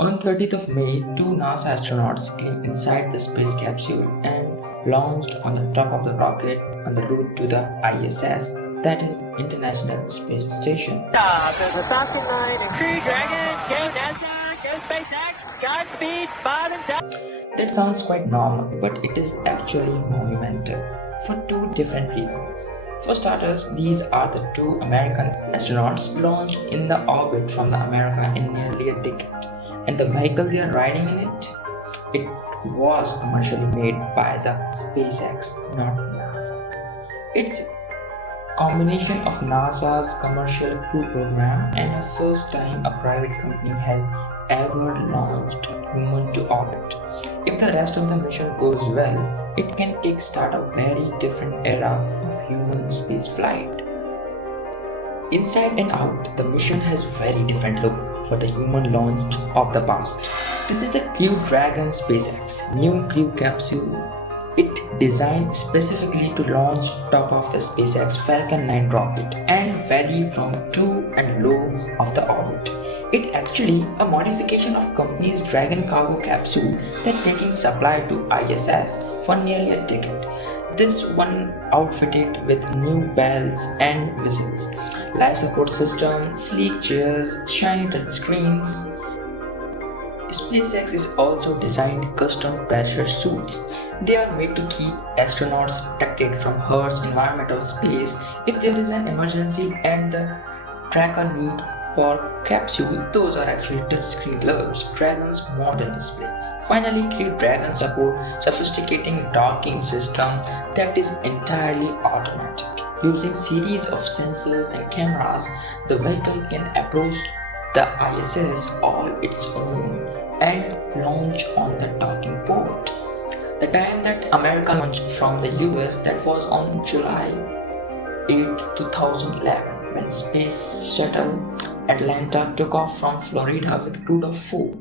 On 30th of May, two NASA astronauts came inside the space capsule and launched on the top of the rocket on the route to the ISS, that is International Space Station. There's a Falcon 9 and Crew Dragon, go NASA, go SpaceX, Godspeed, Bob and Doug. That sounds quite normal, but it is actually monumental for two different reasons. For starters, these are the two American astronauts launched in the orbit from the America in nearly a decade. And the vehicle they are riding in it was commercially made by the SpaceX, not NASA. It's a combination of NASA's commercial crew program and the first time a private company has ever launched human to orbit. If the rest of the mission goes well, it can kickstart a very different era of human space flight. Inside and out, the mission has very different look for the human launch of the past. This is the Crew Dragon SpaceX new crew capsule. It designed specifically to launch top of the SpaceX Falcon 9 rocket and vary from to and low of the orbit. It actually a modification of company's Dragon cargo capsule that taking supply to ISS for nearly a decade. This one outfitted with new bells and whistles, life support system, sleek chairs, shiny touch screens. SpaceX is also designed custom pressure suits. They are made to keep astronauts protected from harsh environment of space if there is an emergency, and the tracker need for capsule, those are actually touchscreen gloves, Dragon's modern display. Finally, Crew Dragon support sophisticated docking system that is entirely automatic. Using series of sensors and cameras, the vehicle can approach the ISS all its own and launch on the docking port. The time that America launched from the US, that was on July 8, 2011, when Space Shuttle Atlanta took off from Florida with a crew of 4.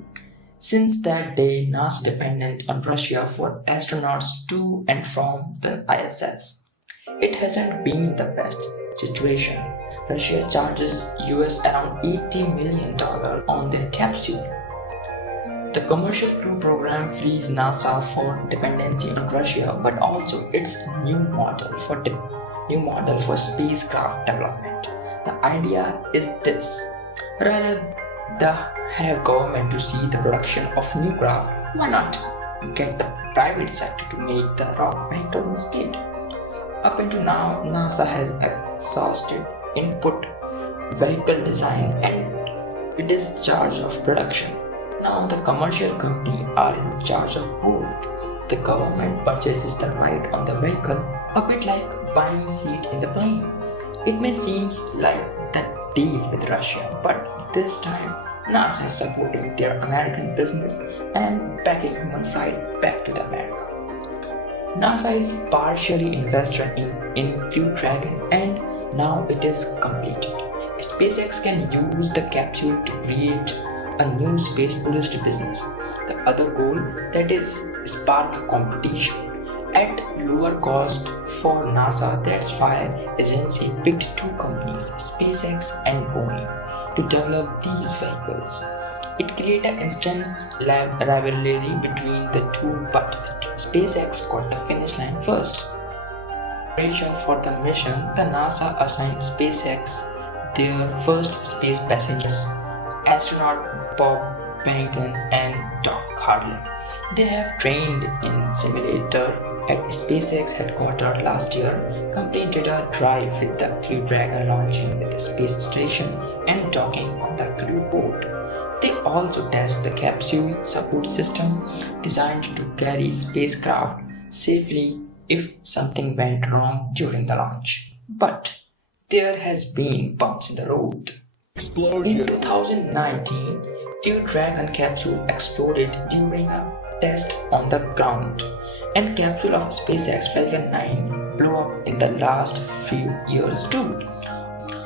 Since that day, NASA dependent on Russia for astronauts to and from the ISS. It hasn't been the best situation. Russia charges US around $80 million on their capsule. The commercial crew program frees NASA for dependency on Russia, but also its new model for spacecraft development. The idea is this: rather than have government to see the production of new craft, why not get the private sector to make the rocket vehicle instead? Up until now, NASA has exhausted input vehicle design and it is in charge of production. Now the commercial company are in charge of both. The government purchases the right on the vehicle, a bit like buying seat in the plane. It may seem like the deal with Russia, but this time NASA is supporting their American business and backing human flight back to the America. NASA is partially invested in Crew Dragon and now it is completed. SpaceX can use the capsule to create a new space tourist business. The other goal, that is spark competition at lower cost for NASA. That's why agency picked two companies, SpaceX and Boeing, to develop these vehicles. It created an instant rivalry between the two, but SpaceX got the finish line first. For the mission, the NASA assigned SpaceX their first space passengers, astronaut Bob Behnken and Doc Harding. They have trained in simulator at SpaceX headquarters last year, completed a drive with the Crew Dragon launching with the space station and docking on the crew port. They also test the capsule support system designed to carry spacecraft safely if something went wrong during the launch. But there has been bumps in the road. In 2019, Crew Dragon capsule exploded during a test on the ground, and capsule of SpaceX Falcon 9 blew up in the last few years too.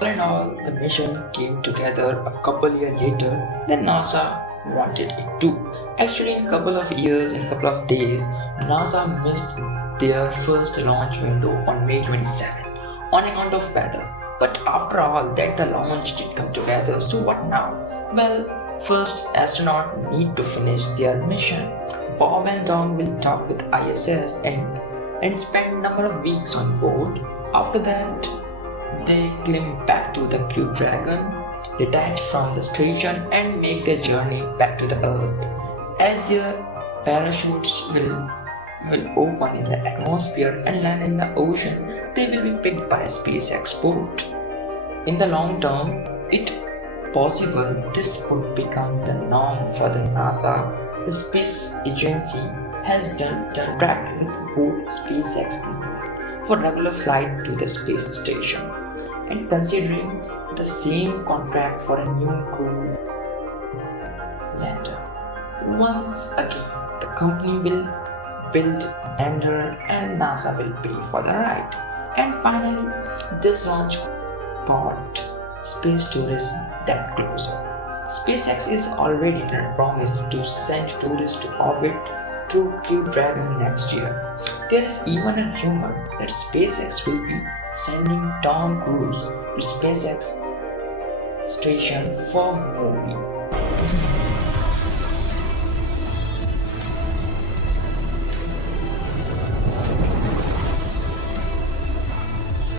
All in all, the mission came together a couple years later than NASA wanted it to. Actually, in a couple of years and couple of days, NASA missed their first launch window on May 27 on account of weather. But after all that, the launch did come together. So what now? Well, First, astronauts need to finish their mission. Bob and Tom will talk with ISS and spend a number of weeks on board. After that, they climb back to the Crew Dragon, detach from the station, and make their journey back to the Earth. As their parachutes will open in the atmosphere and land in the ocean, they will be picked by a SpaceX boat. In the long term, it's possible this could become the norm for the NASA. The space agency has done contract with both SpaceX and for regular flight to the space station, and considering the same contract for a new crew lander. Once again, the company will build lander and NASA will pay for the ride. And finally, this launch brought space tourism that closer. SpaceX is already done a promise to send tourists to orbit through Crew Dragon next year. There is even a rumor that SpaceX will be sending Tom Cruise to SpaceX station for movie.